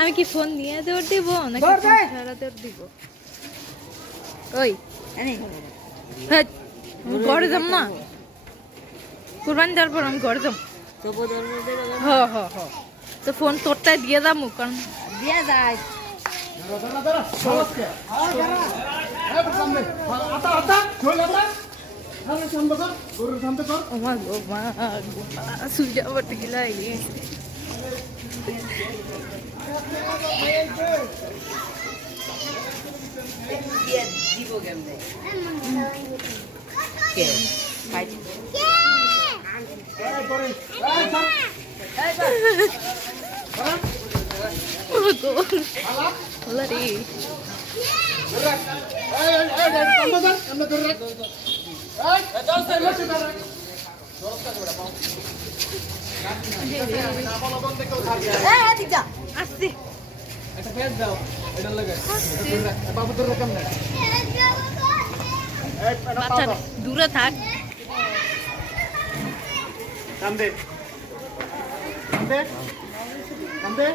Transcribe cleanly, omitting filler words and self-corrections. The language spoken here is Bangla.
আমি কি ফোন নিয়ে দৌড় দিব নাকি ছাড়া দৌড় দিব? ওই ঘরে যাম না, কুরবানি দেওয়ার পর আমি ঘরে যাম। তো ফোন তোরটাই দিয়ে যাবো, কারণ দিয়ে যায়। সুজা বটে গেলা দিব কেমনে দূরে থাক। কান্দে কান্দে কান্দে